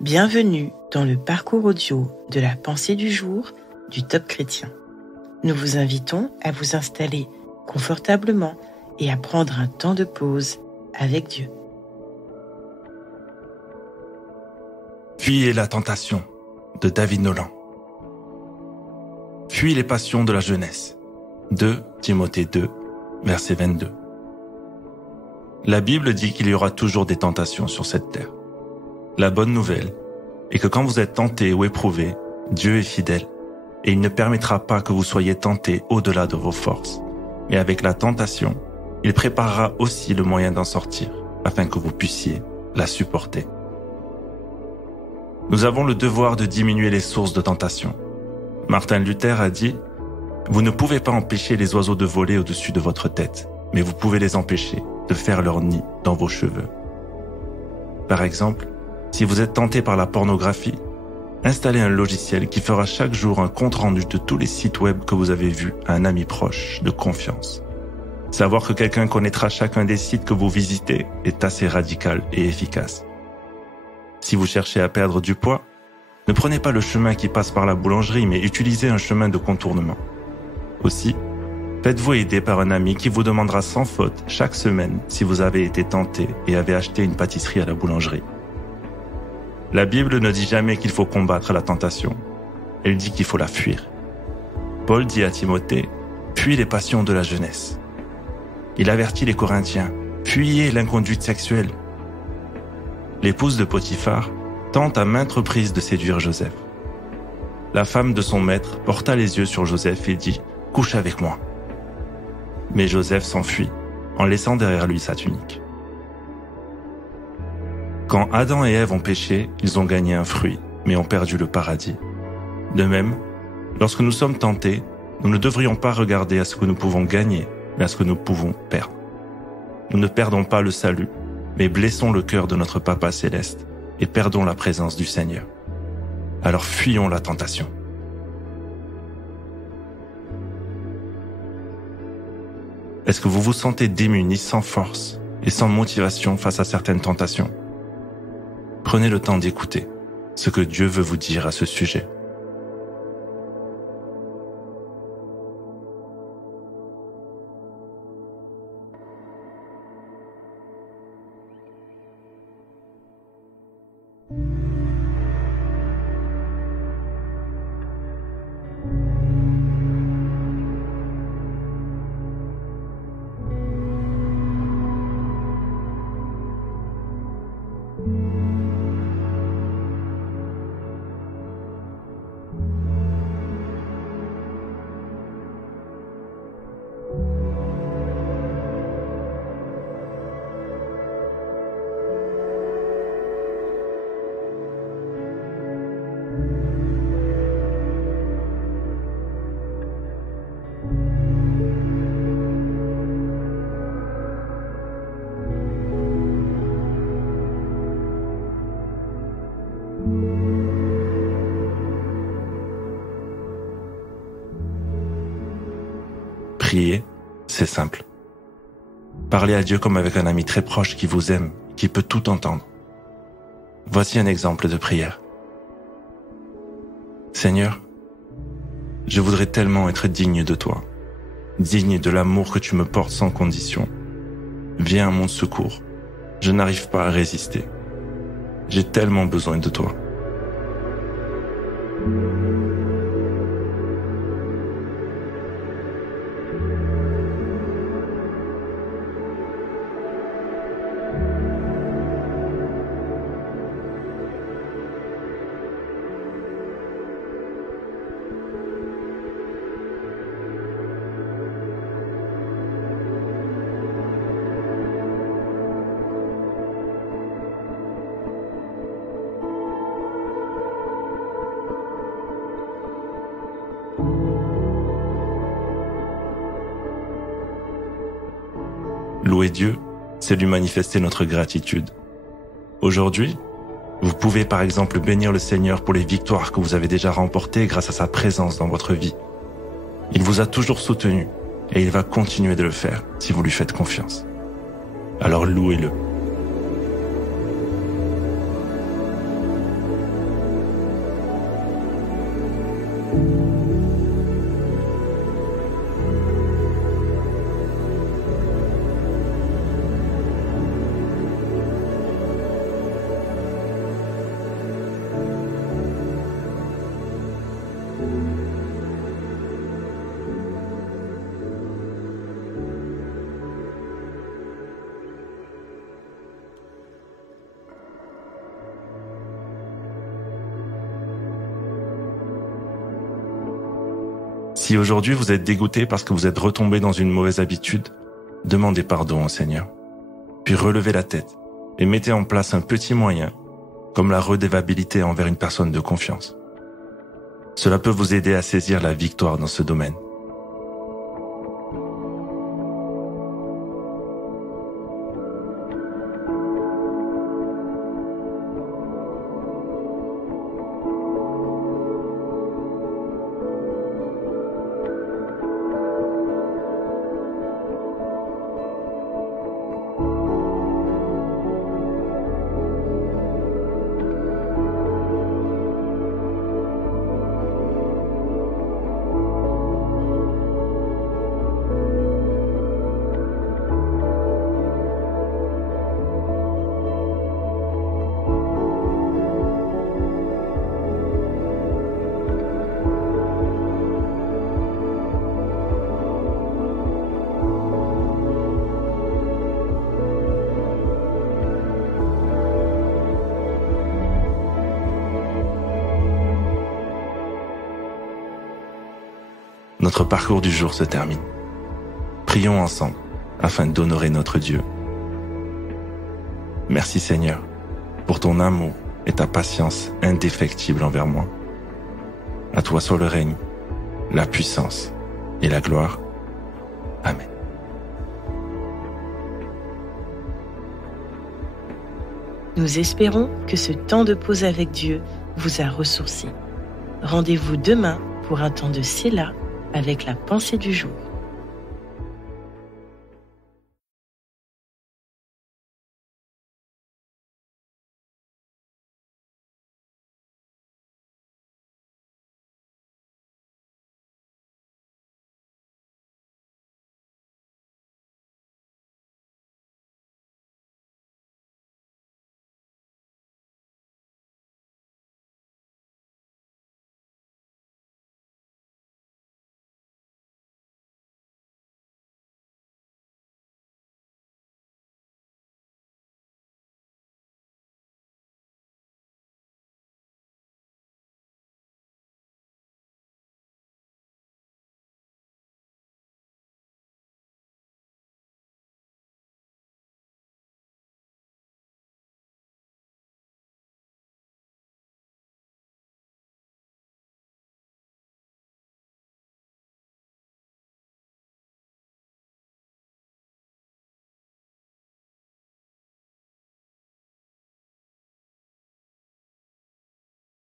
Bienvenue dans le parcours audio de la pensée du jour du Top Chrétien. Nous vous invitons à vous installer confortablement et à prendre un temps de pause avec Dieu. Fuyez la tentation de David Nolan. Fuyez les passions de la jeunesse. 2 Timothée 2, verset 22. La Bible dit qu'il y aura toujours des tentations sur cette terre. La bonne nouvelle est que quand vous êtes tenté ou éprouvé, Dieu est fidèle et il ne permettra pas que vous soyez tentés au-delà de vos forces. Mais avec la tentation, il préparera aussi le moyen d'en sortir afin que vous puissiez la supporter. Nous avons le devoir de diminuer les sources de tentation. Martin Luther a dit « Vous ne pouvez pas empêcher les oiseaux de voler au-dessus de votre tête, mais vous pouvez les empêcher de faire leur nid dans vos cheveux. » Par exemple, si vous êtes tenté par la pornographie, installez un logiciel qui fera chaque jour un compte-rendu de tous les sites web que vous avez vus à un ami proche de confiance. Savoir que quelqu'un connaîtra chacun des sites que vous visitez est assez radical et efficace. Si vous cherchez à perdre du poids, ne prenez pas le chemin qui passe par la boulangerie, mais utilisez un chemin de contournement. Aussi, faites-vous aider par un ami qui vous demandera sans faute chaque semaine si vous avez été tenté et avez acheté une pâtisserie à la boulangerie. La Bible ne dit jamais qu'il faut combattre la tentation. Elle dit qu'il faut la fuir. Paul dit à Timothée, « Fuis les passions de la jeunesse ». Il avertit les Corinthiens, « Fuyez l'inconduite sexuelle ». L'épouse de Potiphar tente à maintes reprises de séduire Joseph. La femme de son maître porta les yeux sur Joseph et dit, « Couche avec moi ». Mais Joseph s'enfuit, en laissant derrière lui sa tunique. Quand Adam et Ève ont péché, ils ont gagné un fruit, mais ont perdu le paradis. De même, lorsque nous sommes tentés, nous ne devrions pas regarder à ce que nous pouvons gagner, mais à ce que nous pouvons perdre. Nous ne perdons pas le salut, mais blessons le cœur de notre Papa céleste et perdons la présence du Seigneur. Alors fuyons la tentation. Est-ce que vous vous sentez démunis, sans force et sans motivation face à certaines tentations? Prenez le temps d'écouter ce que Dieu veut vous dire à ce sujet. Prier, c'est simple. Parlez à Dieu comme avec un ami très proche qui vous aime, qui peut tout entendre. Voici un exemple de prière. Seigneur, je voudrais tellement être digne de toi, digne de l'amour que tu me portes sans condition. Viens à mon secours, je n'arrive pas à résister. J'ai tellement besoin de toi. Louer Dieu, c'est lui manifester notre gratitude. Aujourd'hui, vous pouvez par exemple bénir le Seigneur pour les victoires que vous avez déjà remportées grâce à sa présence dans votre vie. Il vous a toujours soutenu et il va continuer de le faire si vous lui faites confiance. Alors louez-le. Si aujourd'hui vous êtes dégoûté parce que vous êtes retombé dans une mauvaise habitude, demandez pardon au Seigneur. Puis relevez la tête et mettez en place un petit moyen, comme la redevabilité envers une personne de confiance. Cela peut vous aider à saisir la victoire dans ce domaine. Notre parcours du jour se termine. Prions ensemble afin d'honorer notre Dieu. Merci Seigneur pour ton amour et ta patience indéfectible envers moi. À toi soit le règne, la puissance et la gloire. Amen. Nous espérons que ce temps de pause avec Dieu vous a ressourci. Rendez-vous demain pour un temps de Séla avec la pensée du jour.